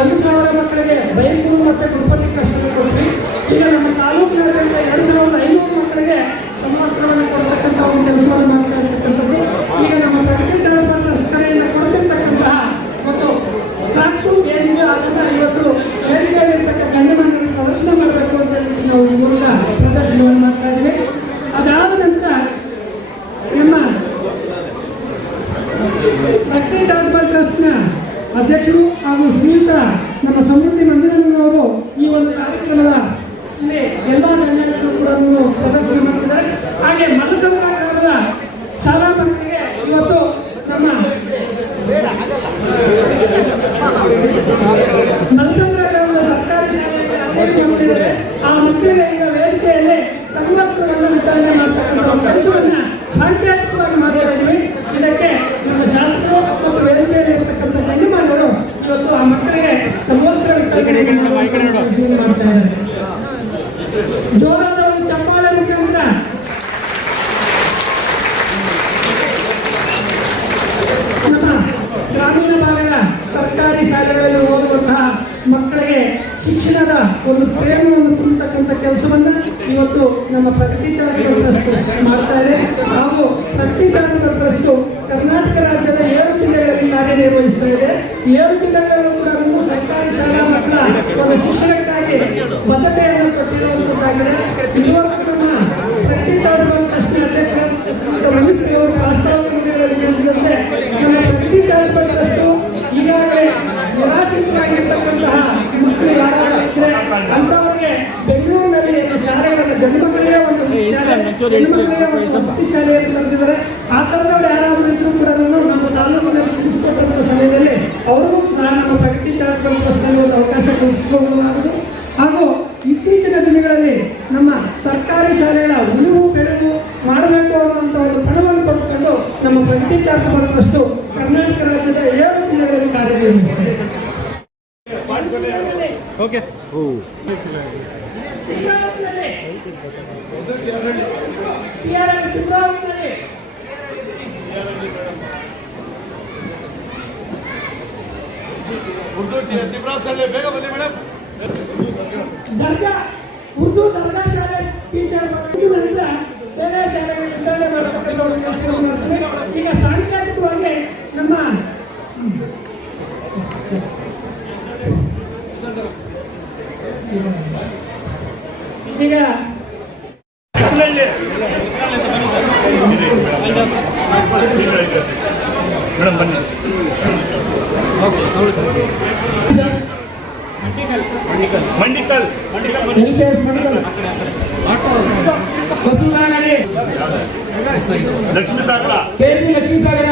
ಒಂದು ಸಾವಿರ ಮಕ್ಕಳಿಗೆ ಬಯಲು ಅಧ್ಯಕ್ಷರು ಹಾಗೂ ಸ್ನೇಹಿತ ನಮ್ಮ ಸಮೃದ್ಧಿ ಮಂಜುನವರು ಈ ಒಂದು ಕಾರ್ಯಕ್ರಮದ ಇಲ್ಲಿ ಎಲ್ಲ ಗಣ್ಯರನ್ನು ಕೂಡ ಪ್ರದರ್ಶನ ಮಾಡಿದ್ದಾರೆ ಹಾಗೆ ಮಲ್ಲಸಂದ್ರ ಗ್ರಾಮದ ಶಾಲಾ ಮಕ್ಕಳಿಗೆ ಇವತ್ತು ನಮ್ಮ ಮಲ್ಲಸಂದ್ರ ಗ್ರಾಮದ ಸರ್ಕಾರಿ ಶಾಲೆಯಲ್ಲಿ ಮಕ್ಕಳಿದ್ದಾರೆ ಆ ಮಕ್ಕಳಿಗೆ ಈಗ ವೇದಿಕೆಯಲ್ಲಿ ಸಮವಸ್ತ್ರವನ್ನು ವಿತರಣೆ ಮಾಡ್ತಕ್ಕಂಥ ಕೆಲಸವನ್ನ ಸಾಂಕೇತಿಕವಾಗಿ ಮಾಡ್ತಾ ಇದ್ದೀವಿ. ಇದಕ್ಕೆ ನಮ್ಮ ಶಾಸಕರು ಮತ್ತು ವೇದಿಕೆಯಲ್ಲಿ ಇರತಕ್ಕಂಥ ಗಣ್ಯಮಾನ್ಯರು ಇವತ್ತು ಆ ಮಕ್ಕಳಿಗೆ ಸಮವಸ್ತ್ರ ವಿತರಣೆ ಇದ್ದಾರೆ ಜೋರಾದ ಚಪ್ಪಾಳೆ ನಮ್ಮ ಗ್ರಾಮೀಣ ಭಾಗದ ಸರ್ಕಾರಿ ಶಾಲೆಗಳಲ್ಲಿ ಓದುವಂತಹ ಮಕ್ಕಳಿಗೆ ಶಿಕ್ಷಣದ ಒಂದು ಪ್ರೇಮವನ್ನು ತುಂಬತಕ್ಕಂಥ ಕೆಲಸವನ್ನು ಇವತ್ತು ನಮ್ಮ ಪ್ರಗತಿ ಚಾಲಕರ ಮಾಡ್ತಾ ಇದೆ ಹಾಗೂ ಪ್ರಗತಿ ಚಾಲಕರ ಕರ್ನಾಟಕ ರಾಜ್ಯದ ಏಳು ಜಿಲ್ಲೆಗಳಲ್ಲಿ ಕಾರ್ಯನಿರ್ವಹಿಸ್ತಾ ಇದೆ. ಏಳು ಜಿಲ್ಲೆಗಳಲ್ಲೂ ಕೂಡ ನಾವು ಸರ್ಕಾರಿ ಶಾಲಾ ಮಕ್ಕಳ ಒಂದು ಶಿಕ್ಷಣಕ್ಕಾಗಿ ಬದ್ಧತೆಯನ್ನು ಕೊಟ್ಟಿರುವಂತದ್ದಾಗಿದೆ ಇದುವರೆಗೂ ನಮ್ಮ ಅಧ್ಯಕ್ಷ ಮಿನಿಸ್ಟ್ರಿ ಅವರು ತಿಳಿಸಿದಂತೆ ನಮ್ಮ ಚಾರಿಟಬಲ್ ಟ್ರಸ್ಟ್ ಈಗಾಗಲೇ ಮಕ್ಕಳು ಅಂತವರಿಗೆ ಬೆಂಗಳೂರಿನಲ್ಲಿ ಶಾಲೆಗಳನ್ನು ಒಂದು ಹೆಣ್ಣು ಮಕ್ಕಳಿಗೆ ಒಂದು ವಸತಿ ಶಾಲೆಯನ್ನು ತೆರೆದಿದ್ದಾರೆ ಆ ಥರದವರು ಯಾರಾದರೂ ಇದ್ರೂ ಕೂಡ ನಮ್ಮ ತಾಲೂಕಿನಲ್ಲಿ ಸಮಯದಲ್ಲಿ ಪ್ರಗತಿ ಚಾರಿಟಬಲ್ ಟ್ರಸ್ಟ್ ಕರ್ನಾಟಕ ರಾಜ್ಯದ ಏಳು ಜಿಲ್ಲೆಗಳಲ್ಲಿ ಕಾರ್ಯನಿರ್ವಹಿಸುತ್ತದೆ ಓಕೆ ಓ ತಿಂಗಳಾವತಿಯಲ್ಲಿ ಉರ್ದು ತಿಬ್ರಾಸಳ್ಳಿ ಬೇಗ ಬನ್ನಿ ಮೇಡಮ್ ದರ್ಗಾ ಉರ್ದು ದರ್ಗಾ ಶಾಲೆ ಟೀಚರ್ ಈಗ ಮಂಡಿಕಲ್ ಲಕ್ಷ್ಮೀ ಸಾಗರ ಲಕ್ಷ್ಮೀ ಸಾಗರ